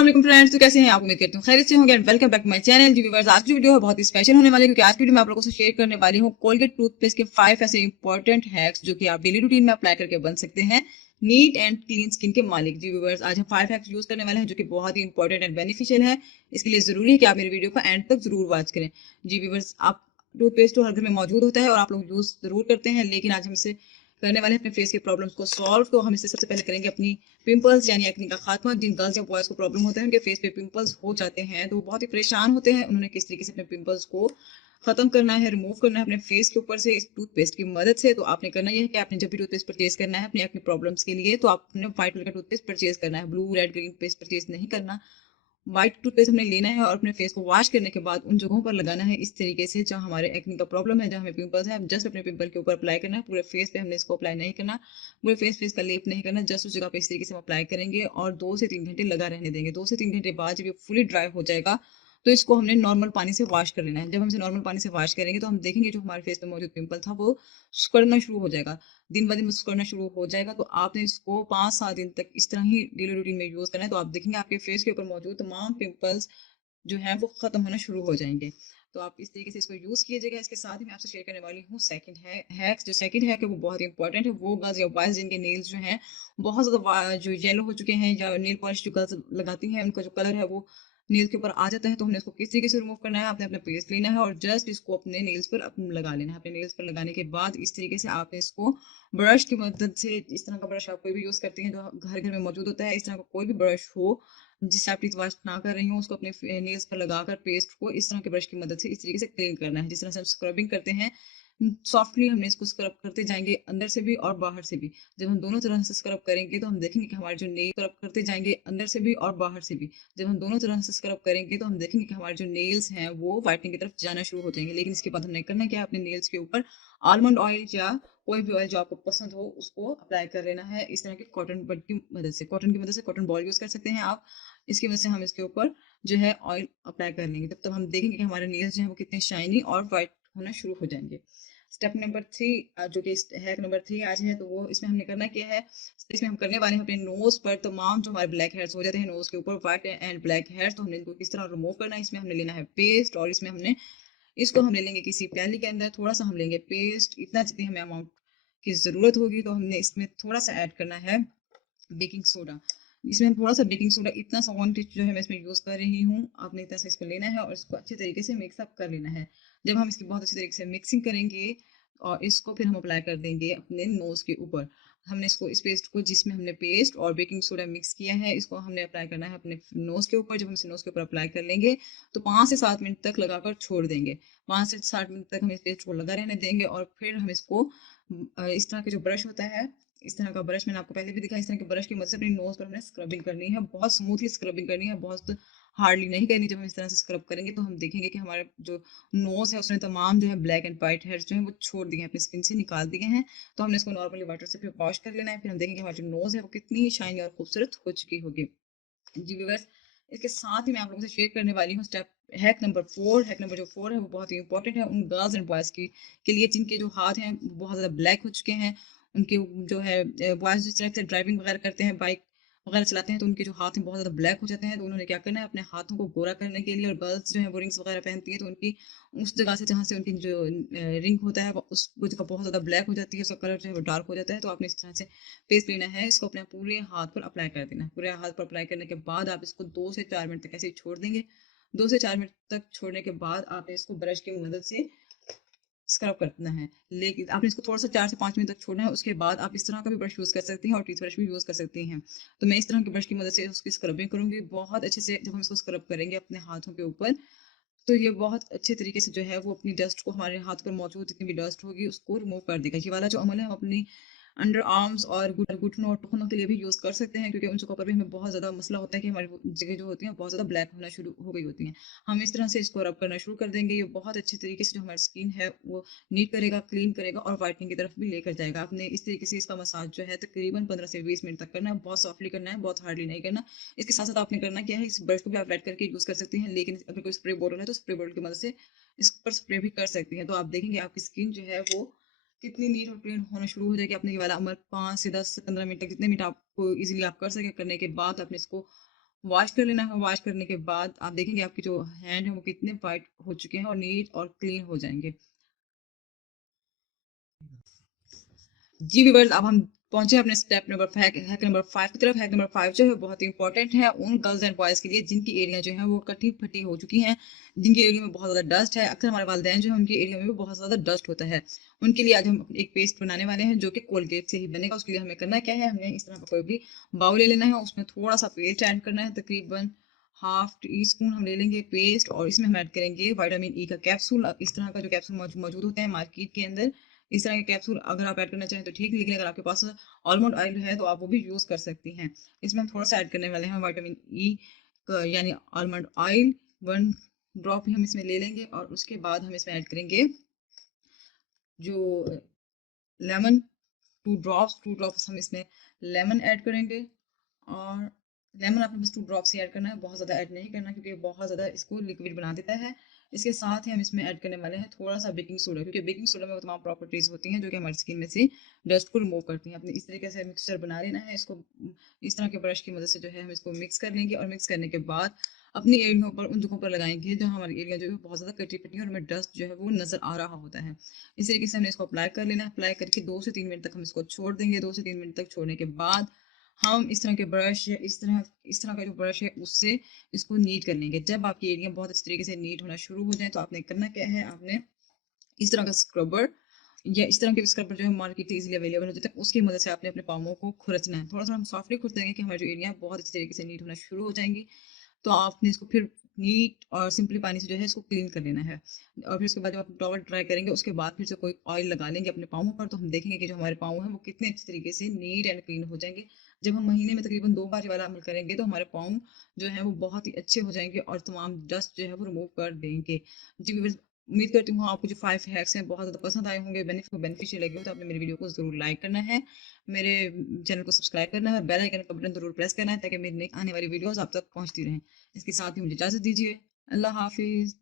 अस्सलाम वालेकुम फ्रेंड्स, तो कैसे हैं आप? उम्मीद करती हूँ खैरियत से होंगे and welcome back to my channel जी व्यूअर्स। आज की वीडियो है बहुत ही स्पेशल होने वाली है क्योंकि आज की वीडियो में आप लोगों से शेयर करने वाली हूँ कोलगेट टूथपेस्ट के 5 ऐसे इंपॉर्टेंट हैक्स जो कि आप डेली रूटीन में अप्लाई करके बन सकते हैं नीट एंड क्लीन स्किन के मालिक। जी व्यूअर्स, आज हम 5 हैक्स यूज करने वाले हैं जो कि बहुत ही इंपॉर्टेंट एंड बेनिफिशियल है। इसके लिए जरूरी है कि आप मेरी वीडियो को एंड तक जरूर वॉच करें। जी व्यूअर्स, आप टूथपेस्ट तो हर घर में मौजूद होता है और आप लोग यूज जरूर करते हैं, लेकिन आज हम इसे करने वाले हैं अपने फेस के प्रॉब्लम्स को सॉल्व। तो हम इससे सबसे पहले करेंगे अपनी पिंपल्स यानी एक्ने का खात्मा। जिन गर्ल्स या बॉयज को प्रॉब्लम होता है उनके फेस पे पिंपल्स हो जाते हैं तो वो बहुत ही परेशान होते हैं। उन्होंने किस तरीके से अपने पिंपल्स को खत्म करना है, रिमूव करना है अपने फेस के ऊपर से इस टूथपेस्ट की मदद से। तो आपने करना यह है कि आपने जब भी टूथपेस्ट परचेज करना है अपनी एक्ने प्रॉब्लम्स के लिए, तो आपने व्हाइट कलर का टूथपेस्ट परचेज करना है, blue red green pest purchase नहीं करना। व्हाइट टूथपेस्ट हमने लेना है और अपने फेस को वॉश करने के बाद उन जगहों पर लगाना है इस तरीके से जहाँ हमारे एक्ने का प्रॉब्लम है, जहाँ हमें पिंपल्स है। जस्ट अपने पिंपल के ऊपर अप्लाई करना है, पूरे फेस पे हमने इसको अप्लाई नहीं करना, पूरे फेस का लेप नहीं करना, जस्ट उस जगह पे इस तरीके से हम अप्लाई करेंगे और 2 से 3 घंटे लगा रहने देंगे। 2 से 3 घंटे बाद जब ये फुली ड्राई हो जाएगा तो इसको हमने नॉर्मल पानी से वॉश कर लेना है। जब हम इसे नॉर्मल पानी से वॉश करेंगे तो हम देखेंगे जो हमारे फेस पे मौजूद पिंपल था वो सिकुड़ना शुरू हो जाएगा, दिन ब दिन मुस्कुराना शुरू हो जाएगा। तो आपने इसको 5-7 दिन तक इस तरह ही डेली रूटीन में यूज करना है। तो आप देखेंगे आपके फेस के ऊपर मौजूद तमाम पिंपल्स जो है वो खत्म होना शुरू हो जाएंगे। तो आप इस तरीके से इसको यूज कीजिएगा। इसके साथ ही मैं आपसे शेयर करने वाली हूँ सेकंड हैक। जो सेकंड हैक है वो बहुत इंपॉर्टेंट है। वो गर्ल्स या बॉयज जिनके नेल्स जो हैं बहुत ज्यादा जो येलो हो चुके हैं या नेल पॉलिश जो गर्ल्स लगाती हैं उनका जो कलर है वो नेल्स के ऊपर आ जाता है, तो हमने इसको किस तरीके से रिमूव करना है, आपने अपना पेस्ट लेना है और जस्ट इसको अपने नेल्स पर लगा लेना है। अपने नेल्स पर लगाने के बाद इस तरीके से आपने इसको ब्रश की मदद से, इस तरह का ब्रश आप कोई भी यूज करते हैं जो घर घर में मौजूद होता है, इस तरह का कोई भी ब्रश हो जिससे आप टीथ वॉश ना कर रही हो, उसको अपने नेल्स पर लगाकर पेस्ट को इस तरह के ब्रश की मदद से इस तरीके से क्लीन करना है। जिस तरह से हम स्क्रबिंग करते हैं सॉफ्टली हमने इसको स्क्रब करते जाएंगे अंदर से भी और बाहर से भी। जब हम दोनों तरह से स्क्रब करेंगे तो हम देखेंगे कि हमारे जो नेल स्क्रब करते जाएंगे अंदर से भी और बाहर से भी। जब हम दोनों तरह से स्क्रब करेंगे तो हम देखेंगे कि हमारे जो नेल्स हैं वो व्हाइटनिंग की तरफ जाना शुरू हो जाएंगे। लेकिन इसके बाद हमने करना क्या है, अपने नेल्स के ऊपर आलमंड ऑयल या कोई भी ऑयल जो आपको पसंद हो उसको अप्लाई कर लेना है इस तरह के कॉटन बड की मदद से। कॉटन की मदद से कॉटन बॉल यूज कर सकते हैं आप। इसकी वजह से हम इसके ऊपर जो है ऑयल अप्लाई कर लेंगे, तब तब हम देखेंगे कि हमारे नेल्स जो है वो कितने शाइनी और वाइट होना शुरू हो जाएंगे। स्टेप नंबर 3 जो कि हैक नंबर 3 आज है, तो वो इसमें हमने करना क्या है, इसमें हम करने वाले हैं अपने नोज पर तमाम जो हमारे ब्लैक हेयर्स हो जाते हैं नोज के ऊपर, व्हाइट एंड ब्लैक हेयर्स, तो हमने इनको किस तरह रिमूव करना है। इसमें हमने लेना है पेस्ट और इसमें हमने इसको हम ले लेंगे किसी प्याली के अंदर, थोड़ा सा हम लेंगे पेस्ट, इतना जितनी हमें अमाउंट की जरूरत होगी। तो हमने इसमें थोड़ा सा ऐड करना है बेकिंग सोडा। इसमें हम थोड़ा सा बेकिंग सोडा, इतना सा क्वांटिटी जो है मैं इसमें यूज कर रही हूँ, आपने इतना सा इसको लेना है और इसको अच्छे तरीके से मिक्सअप कर लेना है। जब हम इसकी बहुत अच्छे तरीके से मिक्सिंग करेंगे और इसको फिर हम अप्लाई कर देंगे अपने नोज के ऊपर। हमने इसको इस पेस्ट को जिसमें हमने पेस्ट और बेकिंग सोडा मिक्स किया है इसको हमने अप्लाई करना है अपने नोज के ऊपर। जब हम इसे नोज के ऊपर अप्लाई कर लेंगे तो 5 से 7 मिनट तक लगाकर छोड़ देंगे। 5 से 7 मिनट तक हम इस पेस्ट को लगा रहने देंगे और फिर हम इसको इस तरह के जो ब्रश होता है, इस तरह का ब्रश मैंने आपको पहले भी दिखाया, इस तरह के ब्रश की मदद से अपनी नोज पर हमने स्क्रबिंग करनी है, बहुत स्मूथली स्क्रबिंग करनी है, बहुत हार्डली नहीं करनी। जब हम इस तरह से स्क्रब करेंगे तो हम देखेंगे कि हमारे जो नोज है उसने तमाम जो है ब्लैक एंड व्हाइट हेयर्स जो है वो छोड़ दिए हैं, अपनी स्किन से निकाल दिए हैं। तो हमने इसको नॉर्मली वाटर से फिर वॉश कर लेना है, फिर हम देखेंगे हमारी जो नोज है वो कितनी शाइनी और खूबसूरत हो चुकी होगी। जी व्यूअर्स, इसके साथ ही मैं आप लोगों से शेयर करने वाली हूँ step hack number 4। Hack number जो 4 है वो बहुत ही इंपॉर्टेंट है उन गर्ल्स एंड बॉयज के लिए जिनके जो हाथ हैं बहुत ज़्यादा ब्लैक हो चुके हैं। उनके जो है बॉयज जिस तरह से ड्राइविंग वगैरह करते हैं, बाइक वगैरह चलाते हैं, तो उनके जो हाथ हैं बहुत ज़्यादा ब्लैक हो जाते हैं। तो उन्होंने क्या करना है अपने हाथों को गोरा करने के लिए, और गर्ल्स जो है वो रिंग्स वगैरह पहनती है तो उनकी उस जगह से जहाँ से उनकी जो रिंग होता है उस वो जगह बहुत ज़्यादा ब्लैक हो जाती है, उसका कलर जो है वो डार्क हो जाता है। तो आपने इस तरह से पेस्ट लेना है, इसको अपने पूरे हाथ पर अप्लाई कर देना है। पूरे हाथ पर अप्लाई करने के बाद आप इसको 2 से 4 मिनट तक ऐसे ही छोड़ देंगे। 2 से 4 मिनट तक छोड़ने के बाद आपने इसको ब्रश की मदद से स्क्रब करना है, लेकिन आपने इसको थोड़ा सा 4 से 5 मिनट तक छोड़ना है। उसके बाद आप इस तरह का भी ब्रश यूज कर सकती हैं और टीथ ब्रश भी यूज कर सकती हैं। तो मैं इस तरह के ब्रश की मदद से उसकी स्क्रबिंग करूंगी बहुत अच्छे से। जब हम इसको स्क्रब करेंगे अपने हाथों के ऊपर तो ये बहुत अच्छे तरीके से जो है वो अपनी डस्ट को, हमारे हाथ पर मौजूद जितनी भी डस्ट होगी उसको रिमूव कर देगा। ये वाला जो अमल है हम अपनी अंडर आर्म्स और घुटनों और टखनों के लिए भी यूज कर सकते हैं, क्योंकि उन जगहों पर भी हमें बहुत ज्यादा मसला होता है कि हमारी वो जगह जो होती है बहुत ज्यादा ब्लैक होना शुरू हो गई होती हैं। हम इस तरह से इसको रब करना शुरू कर देंगे। ये बहुत अच्छे तरीके से जो हमारी स्किन है वो नीट करेगा, क्लीन करेगा और व्हाइटनिंग की तरफ भी लेकर जाएगा। आपने इस तरीके से इसका मसाज जो है तकरीबन 15 से 20 मिनट तक करना है, बहुत सॉफ्टली करना है, बहुत हार्डली नहीं करना। इसके साथ साथ आपने करना क्या है, इस ब्रश को भी आप वेट करके यूज कर सकती हैं, लेकिन अगर कोई स्प्रे बॉटल है तो स्प्रे बॉटल की मदद से इस पर स्प्रे भी कर सकती हैं। तो आप देखेंगे आपकी स्किन जो है वो कितनी नीट और क्लीन होना शुरू हो जाएगी। आपने ये वाला अमल 5 से 10 से 15 मिनट तक जितने मिनट आपको इजीली आप कर सके, करने के बाद आपने इसको वॉश कर लेना है। वॉश करने के बाद आप देखेंगे आपके जो हैंड है वो कितने वाइट हो चुके हैं और नीट और क्लीन हो जाएंगे। जी व्यूअर्स, अब हम पहुंचे अपने स्टेप नंबर हैक नंबर 5 की तरफ। हैक नंबर 5 जो है बहुत इंपॉर्टेंट है उन गर्ल्स एंड बॉयज के लिए जिनकी एरिया जो है वो कटी फटी हो चुकी हैं, जिनके एरिया में बहुत ज़्यादा डस्ट है। अक्सर हमारे वालिदैन जो है उनके एरिया में भी बहुत ज़्यादा डस्ट होता है। उनके लिए आज हम एक पेस्ट बनाने वाले हैं जो कि कोलगेट से ही बनेगा। उसके लिए हमें करना क्या है, हमें इस तरह का कोई भी बाउल ले लेना है, उसमें थोड़ा सा पेस्ट ऐड करना है, तकरीबन हाफ टी स्पून हम ले लेंगे पेस्ट, और इसमें हम ऐड करेंगे विटामिन ई का कैप्सूल। इस तरह का जो कैप्सूल मौजूद होते हैं मार्केट के अंदर, इस तरह के कैप्सूल अगर आप ऐड करना चाहें तो ठीक, लेकिन अगर आपके पास आलमंड ऑयल है तो आप वो भी यूज़ कर सकती हैं। इसमें हम थोड़ा सा ऐड करने वाले हैं विटामिन ई यानी आलमंड ऑयल, 1 ड्रॉप ही हम इसमें ले लेंगे, और उसके बाद हम इसमें ऐड करेंगे जो लेमन, 2 ड्रॉप्स हम इसमें लेमन ऐड करेंगे। और लेमन आपने बस 2 ड्रॉप्स ही ऐड करना है, बहुत ज़्यादा ऐड नहीं करना क्योंकि बहुत ज़्यादा इसको लिक्विड बना देता है। इसके साथ ही हम इसमें ऐड करने वाले हैं थोड़ा सा बेकिंग सोडा, क्योंकि बेकिंग सोडा में वो तमाम प्रॉपर्टीज़ होती हैं जो कि हमारी स्किन में से डस्ट को रिमूव करती हैं। अपने इस तरीके से मिक्सचर बना लेना है, इसको इस तरह के ब्रश की मदद से जो है हम इसको मिक्स कर लेंगे, और मिक्स करने के बाद अपनी एरिया पर उन जगहों पर लगाएंगे जहाँ हमारी एरिया जो है बहुत ज़्यादा कटी पटी और हमें डस्ट जो है वो नज़र आ रहा होता है। इस तरीके से हमने इसको अप्लाई कर लेना है। अप्लाई करके 2 से 3 मिनट तक हम इसको छोड़ देंगे। 2 से 3 मिनट तक छोड़ने के बाद हम इस तरह के ब्रश या इस तरह का जो ब्रश है उससे इसको नीट कर लेंगे। जब आपकी एरिया बहुत अच्छी तरीके से नीट होना शुरू हो जाए तो आपने करना क्या है, आपने इस तरह का स्क्रबर या इस तरह के स्क्रबर जो है मार्केट में इजीली अवेलेबल हो जाता है, उसकी मदद से आपने अपने पाँवों को खुरचना है। थोड़ा सा हम सॉफ्टली खुरचेंगे कि हमारी जो एरिया है बहुत अच्छी तरीके से नीट होना शुरू हो जाएंगी। तो आपने इसको फिर नीट और सिंपली पानी से जो है इसको क्लीन कर लेना है, और फिर उसके बाद जब आप टॉवल ड्राई करेंगे उसके बाद फिर से कोई ऑयल लगा लेंगे अपने पाँवों पर, तो हम देखेंगे कि जो हमारे पाँव हैं वो कितने अच्छे तरीके से नीट एंड क्लीन हो जाएंगे। जब हम महीने में तकरीबन 2 बार ये वाला अमल करेंगे तो हमारे पाँव जो है वो बहुत ही अच्छे हो जाएंगे और तमाम डस्ट जो है वो रिमूव कर देंगे। जी viewers, उम्मीद करती हूँ आपको जो 5 हैक्स हैं बहुत ज़्यादा पसंद आए होंगे, बेनिफिशियल लगे हो तो आपने मेरी वीडियो को ज़रूर लाइक करना है, मेरे चैनल को सब्सक्राइब करना है, बेल आइकन का बटन ज़रूर प्रेस करना है ताकि मेरी नई आने वाली वीडियोस आप तक पहुंचती रहें। इसके साथ ही मुझे इजाज़त दीजिए। अल्लाह हाफिज़।